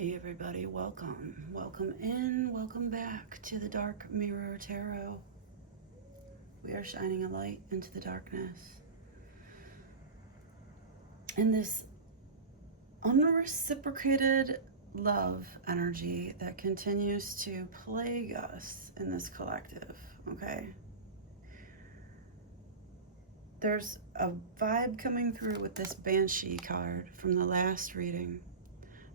Hey everybody, welcome. Welcome in, welcome back to the Dark Mirror Tarot. We are shining a light into the darkness. And this unreciprocated love energy that continues to plague us in this collective, okay? There's a vibe coming through with this Banshee card from the last reading.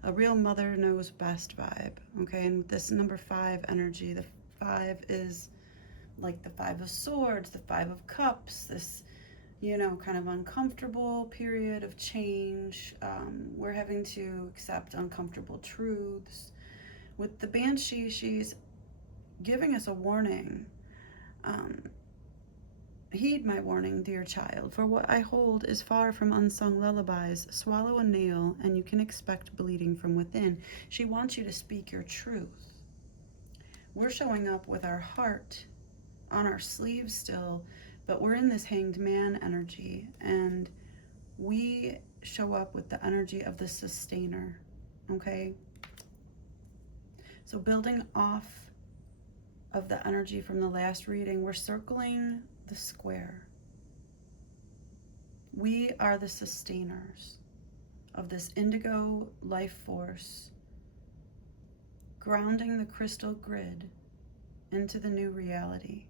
A real mother knows best vibe, okay? And with this number 5 energy, the 5 is like the 5 of swords, the 5 of cups, this, kind of uncomfortable period of change. We're having to accept uncomfortable truths. With the Banshee, she's giving us a warning. Heed my warning, dear child, for what I hold is far from unsung lullabies. Swallow a nail, and you can expect bleeding from within. She wants you to speak your truth. We're showing up with our heart on our sleeves still, but we're in this hanged man energy, and we show up with the energy of the sustainer, okay? So building off of the energy from the last reading, we're circling the square. We are the sustainers of this indigo life force, grounding the crystal grid into the new reality,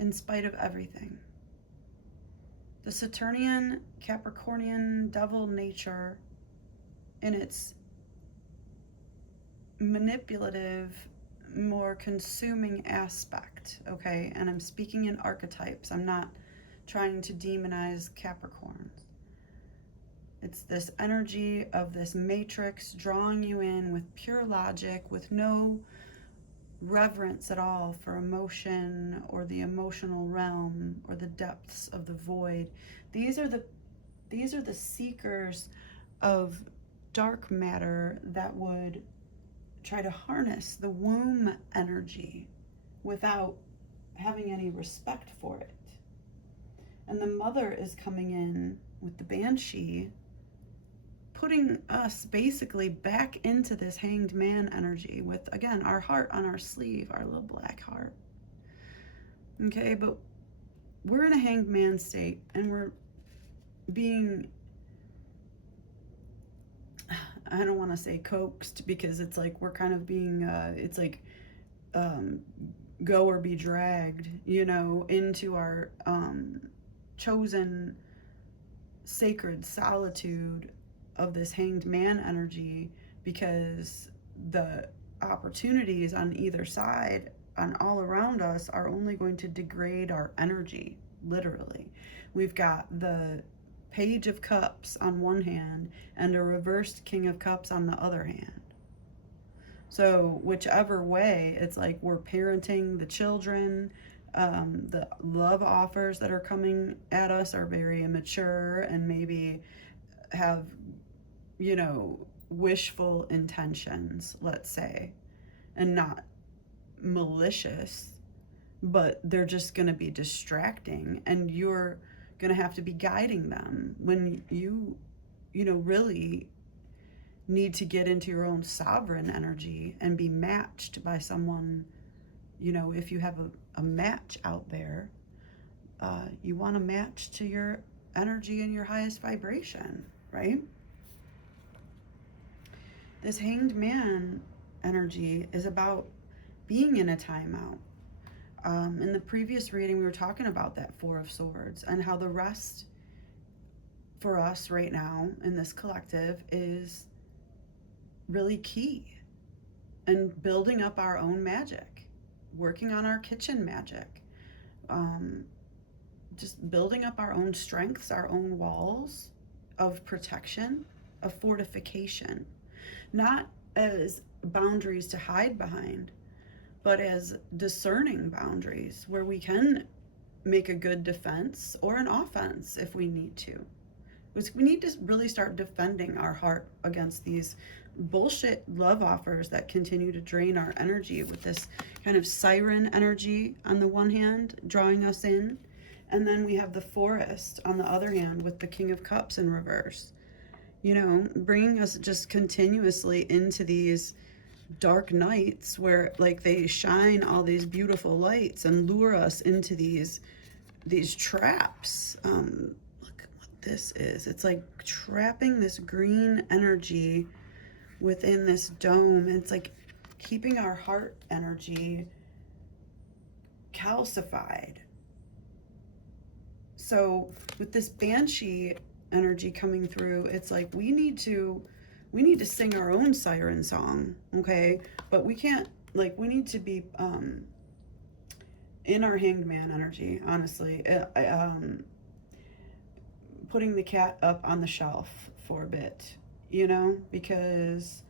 in spite of everything. The Saturnian, Capricornian, devil nature in its manipulative, more consuming aspect, okay? And I'm speaking in archetypes. I'm not trying to demonize Capricorns. It's this energy of this matrix drawing you in with pure logic, with no reverence at all for emotion or the emotional realm or the depths of the void. These are the seekers of dark matter that would try to harness the womb energy without having any respect for it. And the mother is coming in with the Banshee, putting us basically back into this hanged man energy with, again, our heart on our sleeve, our little black heart. Okay, but we're in a hanged man state, and we're being, I don't want to say coaxed, because it's like we're kind of being, it's like go or be dragged, into our chosen sacred solitude of this hanged man energy, because the opportunities on either side and all around us are only going to degrade our energy, literally. We've got the Page of Cups on one hand and a reversed King of Cups on the other hand. So whichever way, it's like we're parenting the children. The love offers that are coming at us are very immature and maybe have, wishful intentions, let's say, and not malicious, but they're just going to be distracting, and you're going to have to be guiding them when you really need to get into your own sovereign energy and be matched by someone. If you have a match out there, you want to match to your energy and your highest vibration, right? This hanged man energy is about being in a timeout. In the previous reading, we were talking about that 4 of Swords and how the rest for us right now in this collective is really key, and building up our own magic, working on our kitchen magic, just building up our own strengths, our own walls of protection, of fortification, not as boundaries to hide behind, but as discerning boundaries where we can make a good defense or an offense if we need to. Because we need to really start defending our heart against these bullshit love offers that continue to drain our energy, with this kind of siren energy on the one hand drawing us in, and then we have the Forest on the other hand with the King of Cups in reverse. bringing us just continuously into these dark nights where like they shine all these beautiful lights and lure us into these traps. Look what this is. It's like trapping this green energy within this dome. It's like keeping our heart energy calcified. So with this banshee energy coming through, it's like we need to sing our own siren song, okay? But we can't, like, we need to be in our hanged man energy, honestly. Putting the cat up on the shelf for a bit, because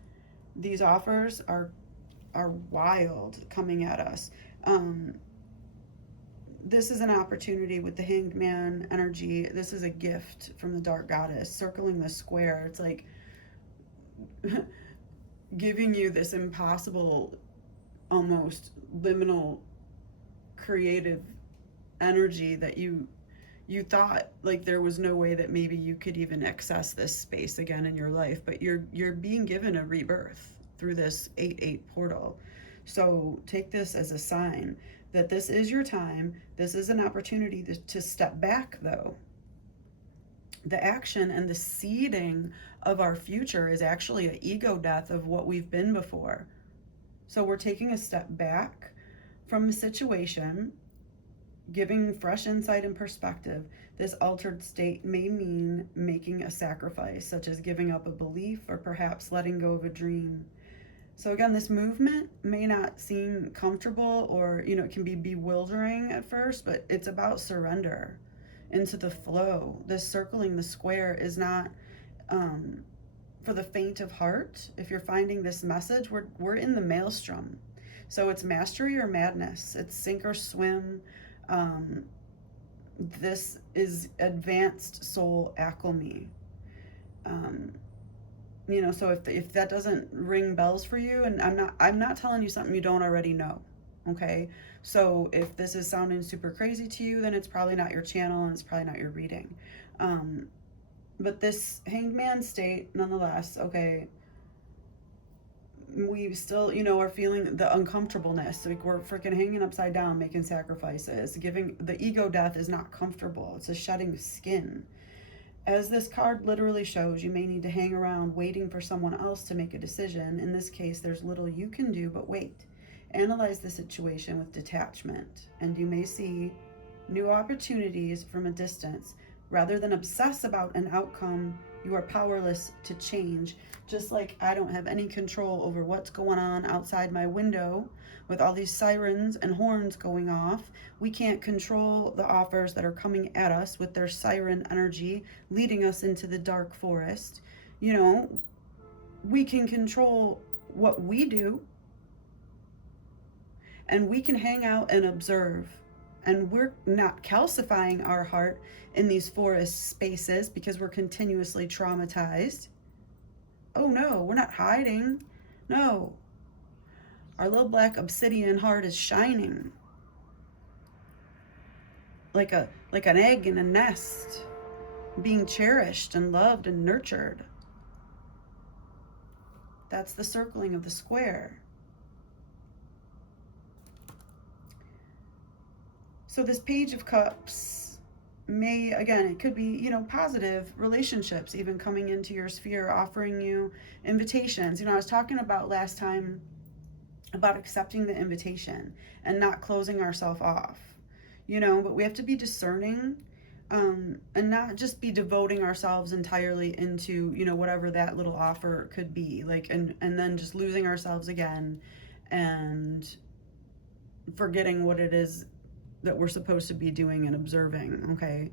these offers are wild coming at us. This is an opportunity with the hanged man energy. This is a gift from the dark goddess circling the square. It's like giving you this impossible, almost liminal creative energy that you thought like there was no way that maybe you could even access this space again in your life, but you're being given a rebirth through this 8/8 portal. So take this as a sign that this is your time. This is an opportunity to step back, though. The action and the seeding of our future is actually an ego death of what we've been before. So we're taking a step back from the situation, giving fresh insight and perspective. This altered state may mean making a sacrifice, such as giving up a belief or perhaps letting go of a dream. So again, this movement may not seem comfortable, or, it can be bewildering at first, but it's about surrender into the flow. This circling the square is not for the faint of heart. If you're finding this message, we're in the maelstrom. So it's mastery or madness. It's sink or swim. This is advanced soul alchemy. So if that doesn't ring bells for you, and I'm not telling you something you don't already know, okay? So if this is sounding super crazy to you, then it's probably not your channel and it's probably not your reading. But this hanged man state, nonetheless, okay, we still, are feeling the uncomfortableness. Like we're freaking hanging upside down, making sacrifices. Giving the ego death is not comfortable. It's a shedding of skin. As this card literally shows, you may need to hang around waiting for someone else to make a decision. In this case, there's little you can do but wait. Analyze the situation with detachment, and you may see new opportunities from a distance. Rather than obsess about an outcome you are powerless to change, just like I don't have any control over what's going on outside my window with all these sirens and horns going off. We can't control the offers that are coming at us with their siren energy leading us into the dark forest. We can control what we do, and we can hang out and observe. And we're not calcifying our heart in these forest spaces because we're continuously traumatized. Oh no, we're not hiding. No. Our little black obsidian heart is shining like an egg in a nest, being cherished and loved and nurtured. That's the circling of the square. So this Page of Cups may, again, it could be, positive relationships even coming into your sphere, offering you invitations. I was talking about last time about accepting the invitation and not closing ourselves off, but we have to be discerning, and not just be devoting ourselves entirely into, whatever that little offer could be, like, and then just losing ourselves again and forgetting what it is that we're supposed to be doing and observing, okay?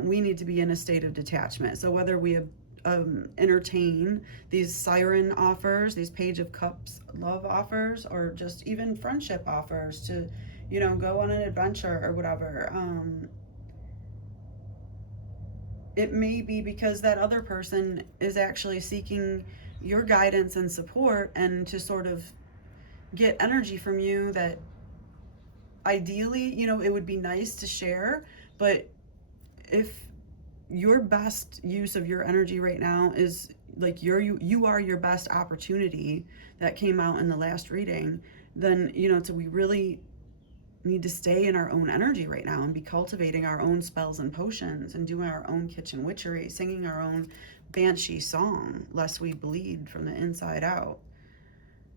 We need to be in a state of detachment. So whether we entertain these siren offers, these Page of Cups love offers, or just even friendship offers to, go on an adventure or whatever, it may be because that other person is actually seeking your guidance and support, and to sort of get energy from you that ideally, it would be nice to share. But if your best use of your energy right now is like you are your best opportunity that came out in the last reading, then so we really need to stay in our own energy right now and be cultivating our own spells and potions and doing our own kitchen witchery, singing our own banshee song, lest we bleed from the inside out.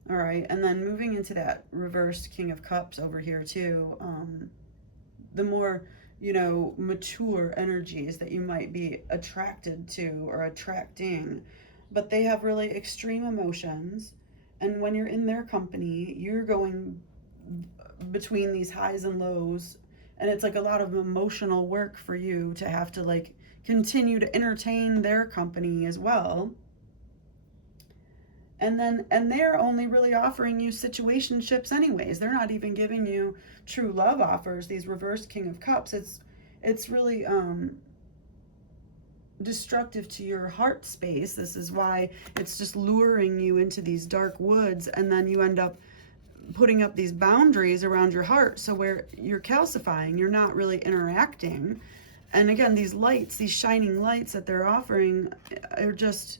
All right, and then moving into that reversed King of Cups over here too, the more mature energies that you might be attracted to or attracting, but they have really extreme emotions, and when you're in their company, you're going between these highs and lows, and it's like a lot of emotional work for you to have to like continue to entertain their company as well. And they're only really offering you situationships anyways. They're not even giving you true love offers, these reversed King of Cups. It's really destructive to your heart space. This is why it's just luring you into these dark woods, and then you end up putting up these boundaries around your heart, so where you're calcifying, you're not really interacting. And again, these lights, these shining lights that they're offering are just,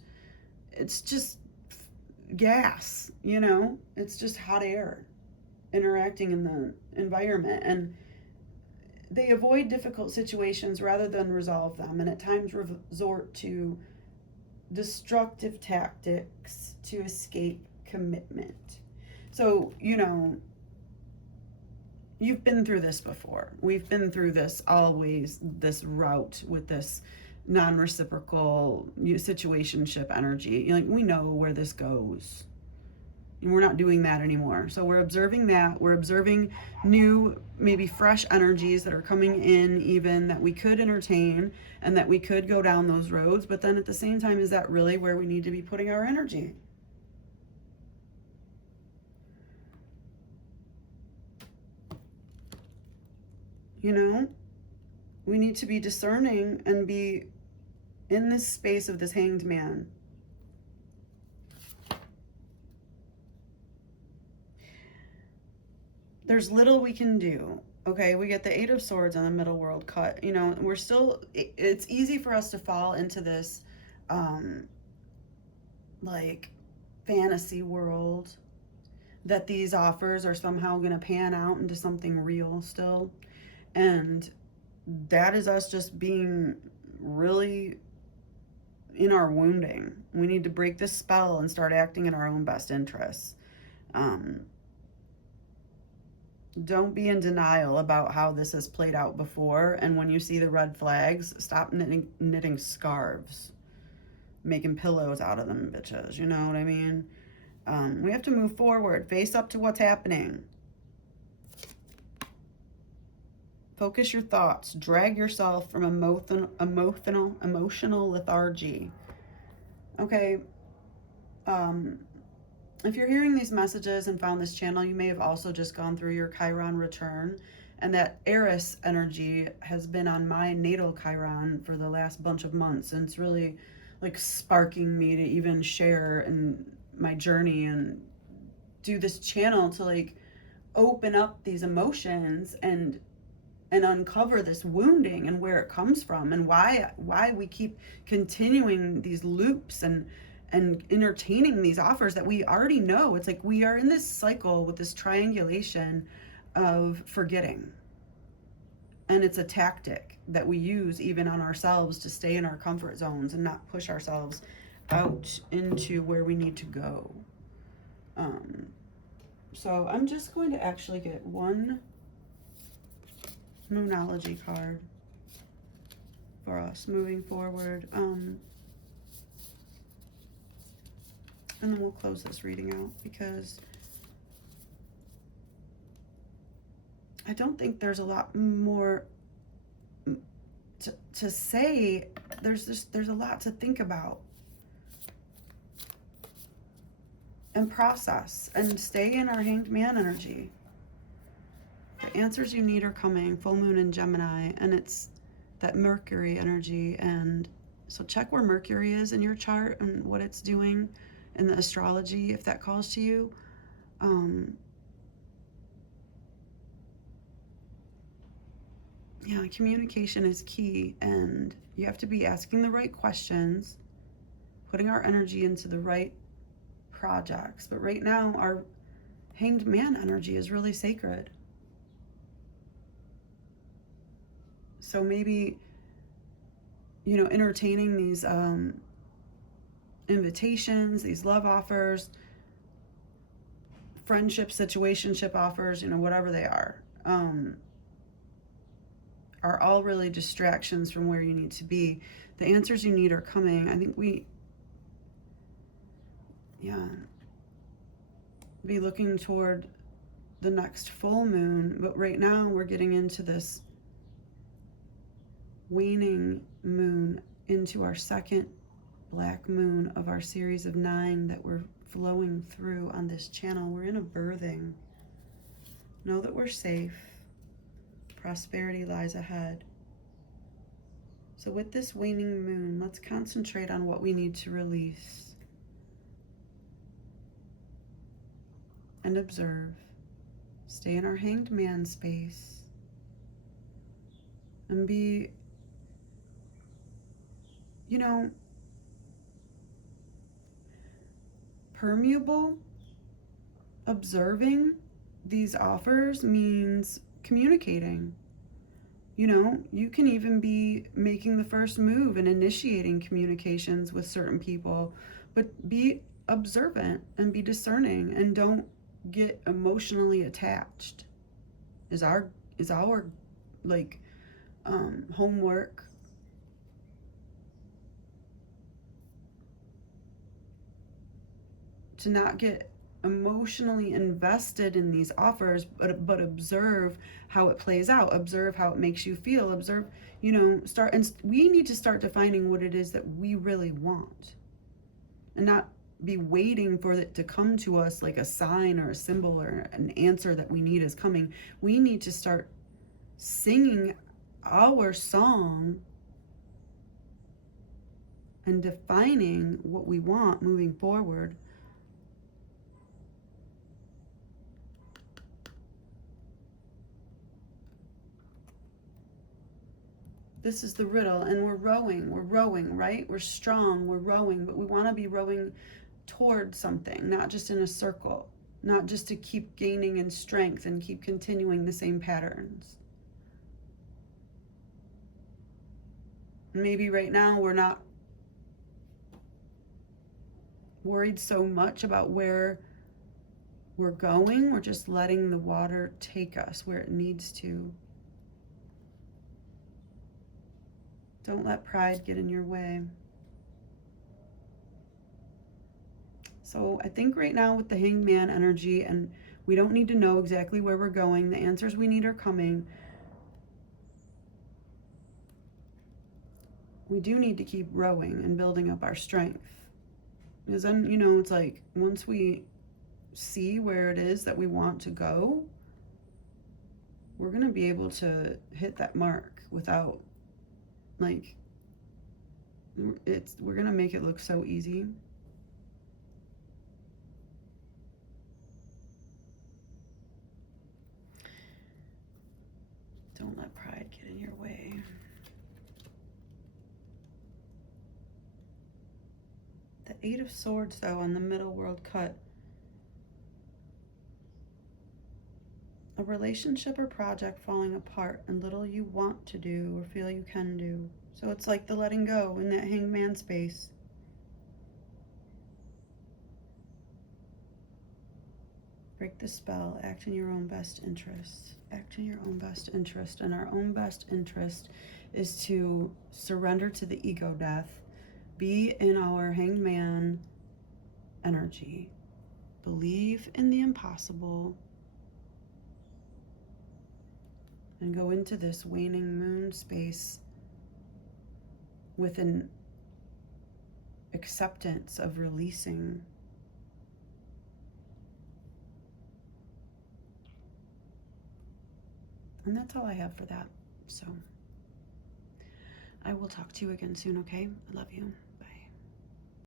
it's just gas, it's just hot air interacting in the environment, and they avoid difficult situations rather than resolve them, and at times resort to destructive tactics to escape commitment. So, you've been through this before. We've been through this always, this route with this non-reciprocal situationship energy. Like, we know where this goes. And we're not doing that anymore. So we're observing that. We're observing new, maybe fresh energies that are coming in, even that we could entertain and that we could go down those roads. But then at the same time, is that really where we need to be putting our energy? We need to be discerning and be in this space of this Hanged Man. There's little we can do. Okay, we get the Eight of Swords in the middle world cut. We're still, it's easy for us to fall into this like fantasy world that these offers are somehow going to pan out into something real still. And that is us just being really in our wounding. We need to break this spell and start acting in our own best interests. Don't be in denial about how this has played out before. And when you see the red flags, stop knitting scarves, making pillows out of them, bitches. You know what I mean? We have to move forward, face up to what's happening. Focus your thoughts. Drag yourself from emotional lethargy. Okay. If you're hearing these messages and found this channel, you may have also just gone through your Chiron return. And that Eris energy has been on my natal Chiron for the last bunch of months. And it's really like sparking me to even share in my journey and do this channel to like open up these emotions and uncover this wounding and where it comes from and why we keep continuing these loops and entertaining these offers that we already know. It's like we are in this cycle with this triangulation of forgetting. And it's a tactic that we use even on ourselves to stay in our comfort zones and not push ourselves out into where we need to go. So I'm just going to actually get one Moonology card for us moving forward. And then we'll close this reading out because I don't think there's a lot more to say. There's a lot to think about and process and stay in our Hanged Man energy. The answers you need are coming. Full moon in Gemini, and it's that Mercury energy. And so check where Mercury is in your chart and what it's doing in the astrology, if that calls to you. Yeah, communication is key, and you have to be asking the right questions, putting our energy into the right projects. But right now, our Hanged Man energy is really sacred. So maybe, you know, entertaining these invitations, these love offers, friendship, situationship offers, you know, whatever they are all really distractions from where you need to be. The answers you need are coming. I think be looking toward the next full moon, but right now we're getting into this waning moon, into our second black moon of our series of 9 that we're flowing through on this channel. We're in a birthing. Know that we're safe. Prosperity lies ahead. So with this waning moon, let's concentrate on what we need to release and observe. Stay in our Hanged Man space and be, you know, permeable. Observing these offers means communicating. You know, you can even be making the first move and initiating communications with certain people, but be observant and be discerning, and don't get emotionally attached. Is our like homework. To not get emotionally invested in these offers, but observe how it plays out, observe how it makes you feel, observe, you know, we need to start defining what it is that we really want, and not be waiting for it to come to us like a sign or a symbol or an answer that we need is coming. We need to start singing our song and defining what we want moving forward. This is the riddle, and we're rowing, right? We're strong, we're rowing, but we want to be rowing towards something, not just in a circle, not just to keep gaining in strength and keep continuing the same patterns. Maybe right now we're not worried so much about where we're going, we're just letting the water take us where it needs to. Don't let pride get in your way. So I think right now with the Hanged Man energy, and we don't need to know exactly where we're going, the answers we need are coming. We do need to keep rowing and building up our strength. Because then, you know, it's like once we see where it is that we want to go, we're going to be able to hit that mark without, like, we're going to make it look so easy. Don't let pride get in your way. The 8 of Swords, though, on the middle world cut. A relationship or project falling apart, and little you want to do or feel you can do. So it's like the letting go in that Hanged Man space. Break the spell. Act in your own best interest. Act in your own best interest. And our own best interest is to surrender to the ego death. Be in our Hanged Man energy. Believe in the impossible. And go into this waning moon space with an acceptance of releasing. And that's all I have for that. So I will talk to you again soon, okay? I love you.